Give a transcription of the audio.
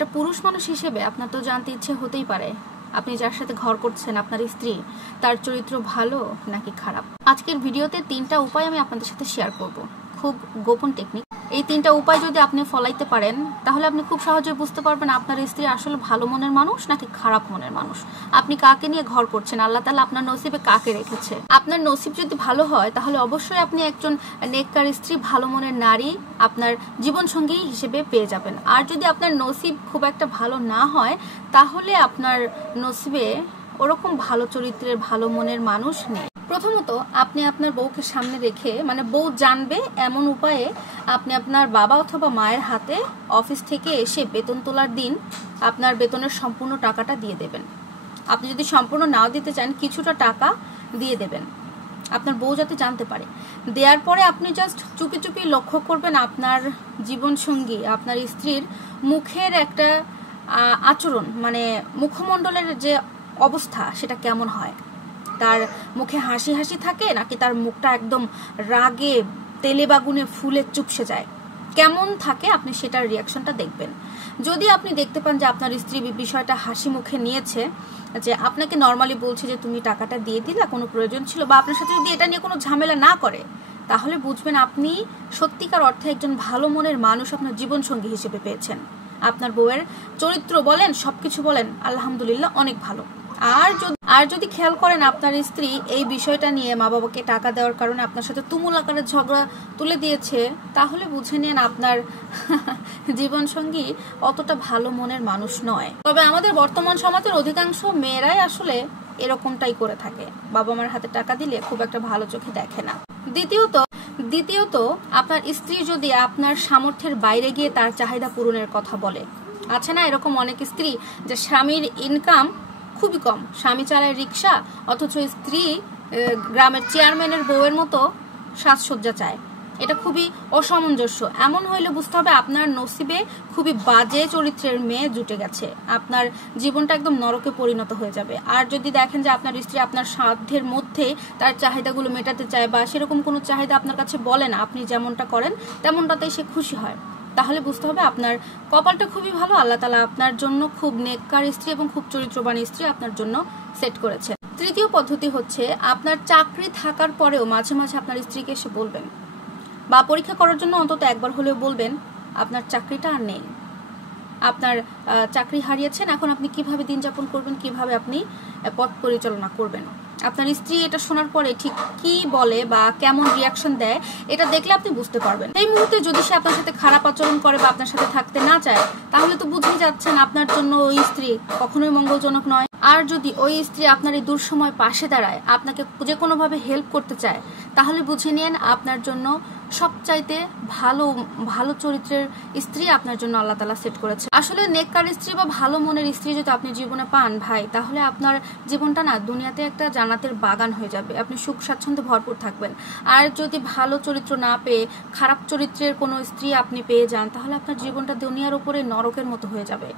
একটা পুরুষ মানুষ হিসেবে আপনার তো জানতে ইচ্ছে হতেই পারে আপনি যার সাথে ঘর করছেন আপনার স্ত্রী তার চরিত্র ভালো নাকি খারাপ। আজকের ভিডিওতে 3টা উপায় আমি আপনাদের সাথে শেয়ার করব, খুব গোপন টেকনিক। এই 3টা উপায় যদি আপনি ফলাইতে পারেন তাহলে আপনি খুব সহজে বুঝতে পারবেন আপনার স্ত্রী আসলে ভালো মনের মানুষ নাকি খারাপ মনের মানুষ। আপনি কাকে নিয়ে ঘর করছেন, আল্লাহ তাআলা আপনার নসিবে কাকে রেখেছে। আপনার নসিব যদি ভালো হয় তাহলে অবশ্যই আপনি একজন নেককার স্ত্রী, ভালো মনের নারী আপনার জীবনসঙ্গী হিসেবে পেয়ে যাবেন। আর যদি আপনার নসিব খুব একটা ভালো না হয় তাহলে আপনার নসিবে ওরকম ভালো চরিত্রের ভালো মনের মানুষ নেই। প্রথমত আপনি আপনার বউকে সামনে রেখে, মানে বউ জানবে এমন উপায়ে আপনি আপনার বাবা অথবা মায়ের হাতে অফিস থেকে এসে বেতন তোলার দিন আপনার বেতনের সম্পূর্ণ টাকাটা দিয়ে দেবেন। আপনি যদি সম্পূর্ণ নাও দিতে চান কিছুটা টাকা দিয়ে দেবেন, আপনার বউ যাতে জানতে পারে। দেওয়ার পরে আপনি জাস্ট চুপি চুপি লক্ষ্য করবেন আপনার জীবনসঙ্গী, আপনার স্ত্রীর মুখের একটা আচরণ, মানে মুখমণ্ডলের যে অবস্থা সেটা কেমন হয়। তার মুখে হাসি হাসি থাকে নাকি তার মুখটা একদম রাগে তেলে বাগুনে ফুলে চুপসে যায়, কেমন থাকে আপনি সেটার রিয়াকশনটা দেখবেন। যদি আপনি দেখতে পান যে আপনার স্ত্রী বিষয়টা হাসি মুখে নিয়েছে, যে আপনাকে নর্মালি বলছে যে তুমি টাকাটা দিয়ে দিলা, কোনো প্রয়োজন ছিল, বা আপনার সাথে যদি এটা নিয়ে কোনো ঝামেলা না করে, তাহলে বুঝবেন আপনি সত্যিকার অর্থে একজন ভালো মনের মানুষ আপনার জীবনসঙ্গী হিসেবে পেয়েছেন। আপনার বউয়ের চরিত্র বলেন, সবকিছু বলেন, আলহামদুলিল্লাহ অনেক ভালো। আর যদি খেয়াল করেন আপনার স্ত্রী এই বিষয়টা নিয়ে মা বাবাকে টাকা দেওয়ার কারণে আপনার সাথে তুমুল আকারে ঝগড়া তুলে দিয়েছে, তাহলে বুঝে নেন আপনার জীবনসঙ্গী অতটা ভালো মনের মানুষ নয়। তবে আমাদের বর্তমান সমাজের অধিকাংশ মেয়েরাই আসলে এরকমটাই করে থাকে, বাবা মার হাতে টাকা দিলে খুব একটা ভালো চোখে দেখে না। দ্বিতীয়ত আপনার স্ত্রী যদি আপনার সামর্থ্যের বাইরে গিয়ে তার চাহিদা পূরণের কথা বলে, আছে না এরকম অনেক স্ত্রী যে স্বামীর ইনকাম খুবই কম, স্বামী চালায় রিক্সা অথচ স্ত্রী গ্রামের চেয়ারম্যানের বউয়ের মতো সাজসজ্জা চায়, এটা খুবই অসামঞ্জস্য। এমন হইলে বুঝতে হবে আপনার নসিবে খুবই বাজে চরিত্রের মেয়ে জুটে গেছে, আপনার জীবনটা একদম নরকে পরিণত হয়ে যাবে। আর যদি দেখেন যে আপনার স্ত্রী আপনার সাধ্যের মধ্যে তার চাহিদাগুলো মেটাতে চায় বা সেরকম কোনো চাহিদা আপনার কাছে বলে না, আপনি যেমনটা করেন তেমনটাতেই সে খুশি হয়, তাহলে বুঝতে হবে আপনার কপালটা খুবই ভালো, আল্লাহ তাআলা আপনার জন্য খুব নেককার স্ত্রী এবং খুব চরিত্রবান স্ত্রী আপনার জন্য সেট করেছে। তৃতীয় পদ্ধতি হচ্ছে আপনার চাকরি থাকার পরেও মাঝে মাঝে আপনার স্ত্রীকে এসে বলবেন, বা পরীক্ষা করার জন্য অন্তত একবার হলেও বলবেন আপনার চাকরিটা আর নেই, আপনার চাকরি হারিয়েছেন, এখন আপনি কিভাবে দিন যাপন করবেন, কিভাবে আপনি পথ পরিচালনা করবেন। আপনার স্ত্রী এটা শোনার পরে ঠিক কি বলে বা কেমন রিয়াকশন দেয় এটা দেখলে আপনি বুঝতে পারবেন। এই মুহূর্তে যদি সে আপনার সাথে খারাপ আচরণ করে বা আপনার সাথে থাকতে না চায় তাহলে তো বুঝেই যাচ্ছেন আপনার জন্য ওই স্ত্রী কখনোই মঙ্গলজনক নয়। আর যদি ওই স্ত্রী আপনার এই দুঃসময় পাশে দাঁড়ায়, আপনাকে যে কোনোভাবে হেল্প করতে চায়, তাহলে বুঝে নিন আপনার জন্য সবচাইতে ভালো চরিত্রের স্ত্রী আপনার জন্য আল্লাহ তাআলা সেট করেছে। আসলে নেককার স্ত্রী বা ভালো মনের স্ত্রী যদি আপনি জীবনে পান ভাই, তাহলে আপনার জীবনটা না দুনিয়াতে একটা জান্নাতের বাগান হয়ে যাবে, আপনি সুখ স্বাচ্ছন্দ্যে ভরপুর থাকবেন। আর যদি ভালো চরিত্র না পেয়ে খারাপ চরিত্রের কোনো স্ত্রী আপনি পেয়ে যান তাহলে আপনার জীবনটা দুনিয়ার উপরে নরকের মতো হয়ে যাবে।